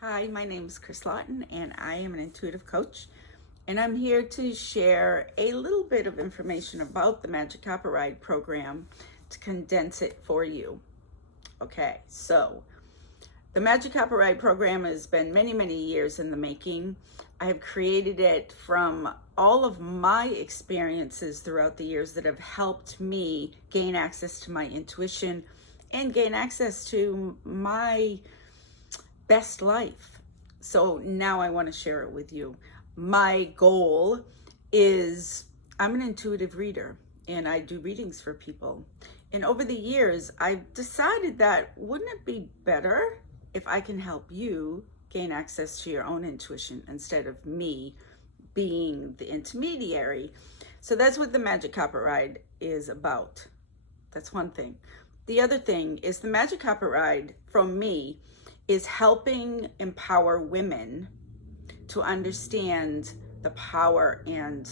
Hi, my name is Chris Lawton, and I am an intuitive coach. And I'm here to share a little bit of information about the Magic Carpet Ride program to condense it for you. Okay, so the Magic Carpet Ride program has been many, many years in the making. I have created it from all of my experiences throughout the years that have helped me gain access to my intuition and gain access to my best life. So now I want to share it with you. My goal is I'm an intuitive reader and I do readings for people. And over the years, I've decided that wouldn't it be better if I can help you gain access to your own intuition instead of me being the intermediary? So that's what the Magic Carpet Ride is about. That's one thing. The other thing is the Magic Carpet Ride from me is helping empower women to understand the power and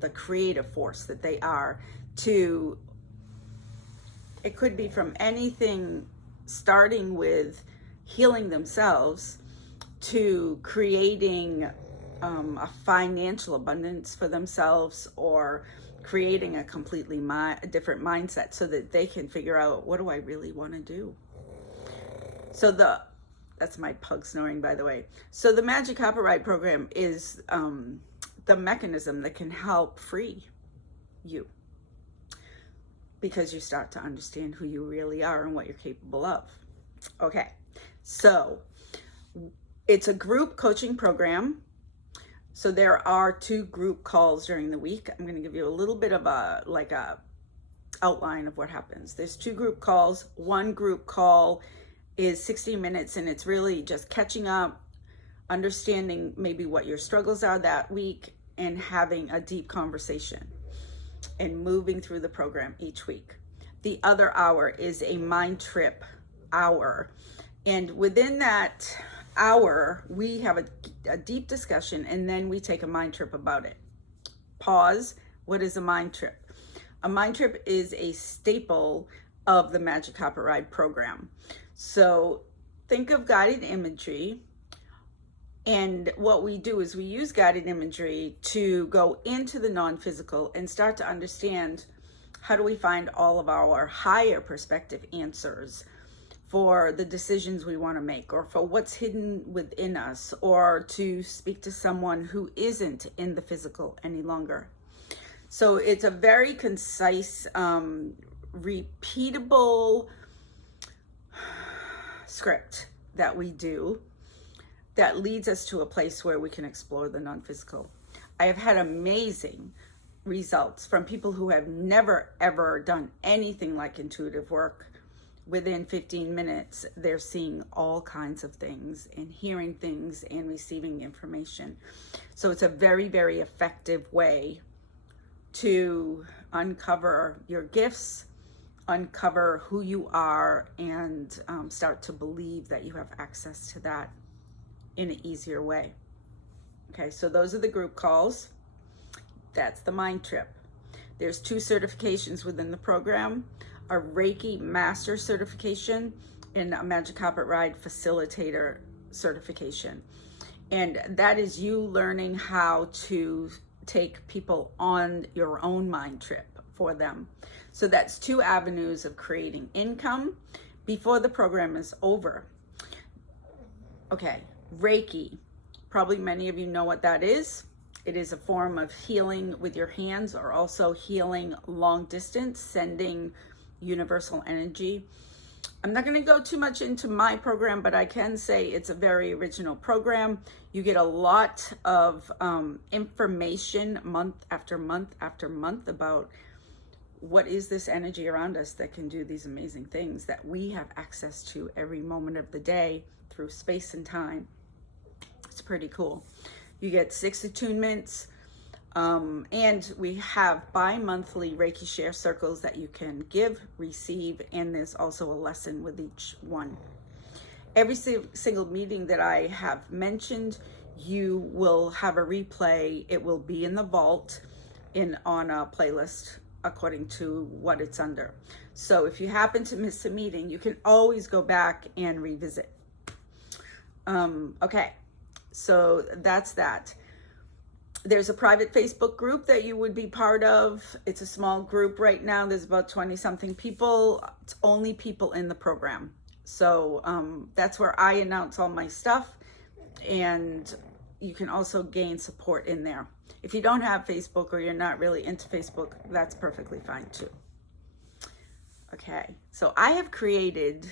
the creative force that they are. It could be from anything starting with healing themselves to creating a financial abundance for themselves, or creating a completely different mindset so that they can figure out, what do I really want to do? So that's my pug snoring, by the way. So the Magic Carpet Ride program is the mechanism that can help free you, because you start to understand who you really are and what you're capable of. Okay, so it's a group coaching program. So there are 2 group calls during the week. I'm going to give you a little bit of a outline of what happens. There's 2 group calls. One group call is 60 minutes, and it's really just catching up, understanding maybe what your struggles are that week, and having a deep conversation and moving through the program each week. The other hour is a mind trip hour, and within that hour we have a deep discussion, and then we take a mind trip about it. Pause. What is a mind trip? A mind trip is a staple of the Magic Carpet Ride program. So think of guided imagery, and what we do is we use guided imagery to go into the non-physical and start to understand, how do we find all of our higher perspective answers for the decisions we want to make, or for what's hidden within us, or to speak to someone who isn't in the physical any longer. So it's a very concise, repeatable script that we do that leads us to a place where we can explore the non-physical. I have had amazing results from people who have never ever done anything like intuitive work. Within 15 minutes, they're seeing all kinds of things and hearing things and receiving information. So it's a very, very effective way to uncover your gifts, uncover who you are, and start to believe that you have access to that in an easier way. Okay, so those are the group calls. That's the mind trip. There's 2 certifications within the program: a Reiki Master certification and a Magic Carpet Ride Facilitator certification. And that is you learning how to take people on your own mind trip for them. So that's 2 avenues of creating income before the program is over. Okay, Reiki. Probably many of you know what that is. It is a form of healing with your hands, or also healing long distance, sending universal energy. I'm not going to go too much into my program, but I can say it's a very original program. You get a lot of information month after month after month about what is this energy around us that can do these amazing things that we have access to every moment of the day through space and time. It's pretty cool. You get 6 attunements, and we have bi-monthly Reiki share circles that you can give, receive, and there's also a lesson with each one. Every single meeting that I have mentioned, you will have a replay. It will be in the vault on a playlist according to what it's under. So if you happen to miss a meeting, you can always go back and revisit. Okay, so that's that. There's a private Facebook group that you would be part of. It's a small group right now. There's about 20 something people. It's only people in the program. So that's where I announce all my stuff, and you can also gain support in there. If you don't have Facebook or you're not really into Facebook, that's perfectly fine too. Okay, so I have created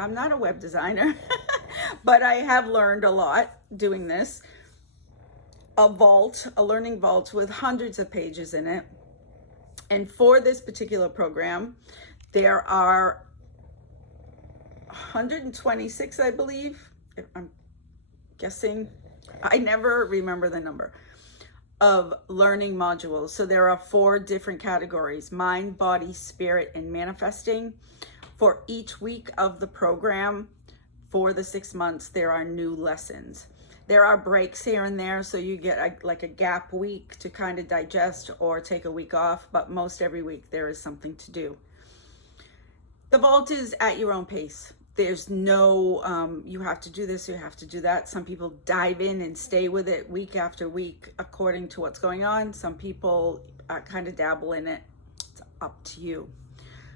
I'm not a web designer, but I have learned a lot doing this. A learning vault with hundreds of pages in it. And for this particular program, there are 126, I believe, if I'm guessing. I never remember the number of learning modules. So there are 4 different categories: mind, body, spirit, and manifesting. For each week of the program, for the 6 months, there are new lessons. There are breaks here and there, so you get like a gap week to kind of digest or take a week off, but most every week there is something to do. The vault is at your own pace. There's no, you have to do this, you have to do that. Some people dive in and stay with it week after week according to what's going on. Some people kind of dabble in it. It's up to you.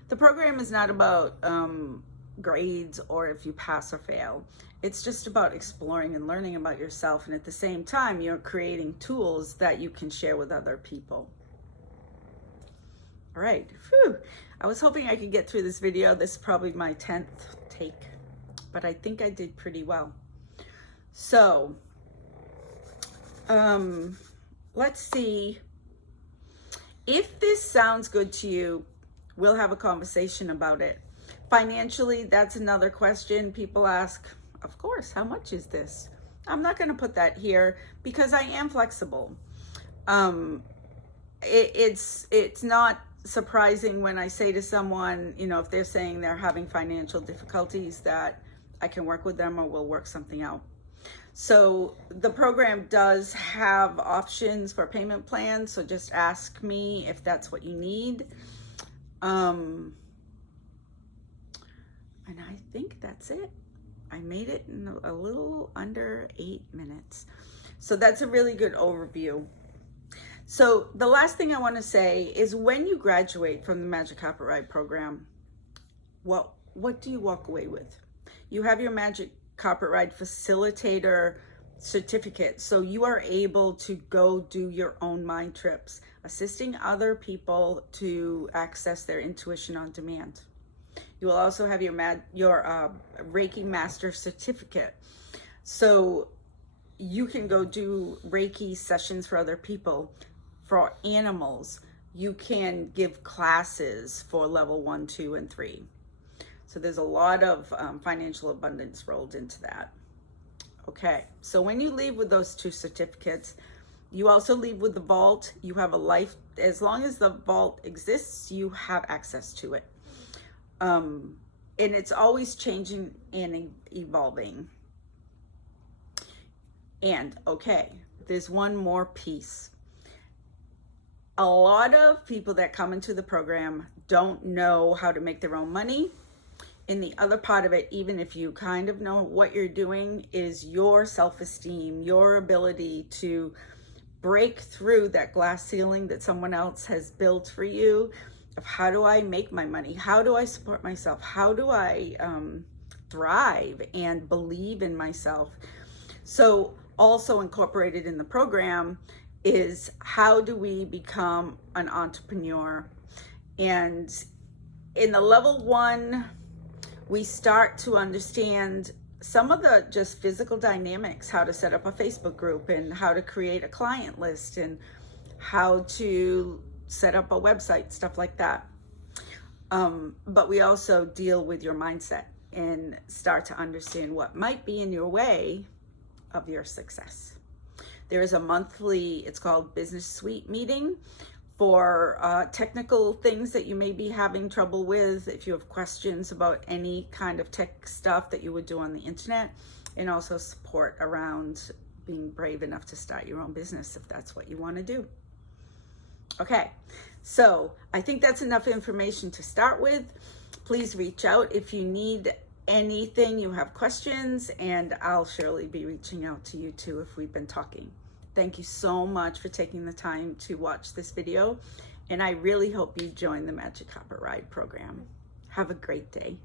The program is not about grades or if you pass or fail. It's just about exploring and learning about yourself, and at the same time, you're creating tools that you can share with other people. All right, whew. I was hoping I could get through this video. This is probably my 10th take, but I think I did pretty well. So, let's see. If this sounds good to you, we'll have a conversation about it. Financially, that's another question people ask. Of course, how much is this? I'm not going to put that here because I am flexible. It's not surprising when I say to someone, you know, if they're saying they're having financial difficulties, that I can work with them or we'll work something out. So the program does have options for payment plans. So just ask me if that's what you need. And I think that's it. I made it in a little under 8 minutes. So that's a really good overview. So the last thing I want to say is when you graduate from the Magic Carpet Ride program, what do you walk away with? You have your Magic Carpet Ride Facilitator certificate. So you are able to go do your own mind trips, assisting other people to access their intuition on demand. You will also have your Reiki Master Certificate. So you can go do Reiki sessions for other people, for animals. You can give classes for level 1, 2, and 3. So there's a lot of financial abundance rolled into that. Okay, so when you leave with those 2 certificates, you also leave with the vault. You have a life, as long as the vault exists, you have access to it. And it's always changing and evolving. And okay, there's one more piece. A lot of people that come into the program don't know how to make their own money. And the other part of it, even if you kind of know what you're doing, is your self-esteem, your ability to break through that glass ceiling that someone else has built for you. Of how do I make my money? How do I support myself? How do I thrive and believe in myself? So also incorporated in the program is how do we become an entrepreneur? And in the level 1, we start to understand some of the just physical dynamics, how to set up a Facebook group and how to create a client list and how to set up a website, stuff like that. But we also deal with your mindset and start to understand what might be in your way of your success. There is a monthly, it's called Business Suite meeting for technical things that you may be having trouble with. If you have questions about any kind of tech stuff that you would do on the internet, and also support around being brave enough to start your own business if that's what you want to do. Okay, so I think that's enough information to start with. Please reach out if you need anything, you have questions, and I'll surely be reaching out to you too if we've been talking. Thank you so much for taking the time to watch this video, and I really hope you join the Magic Carpet Ride program. Have a great day.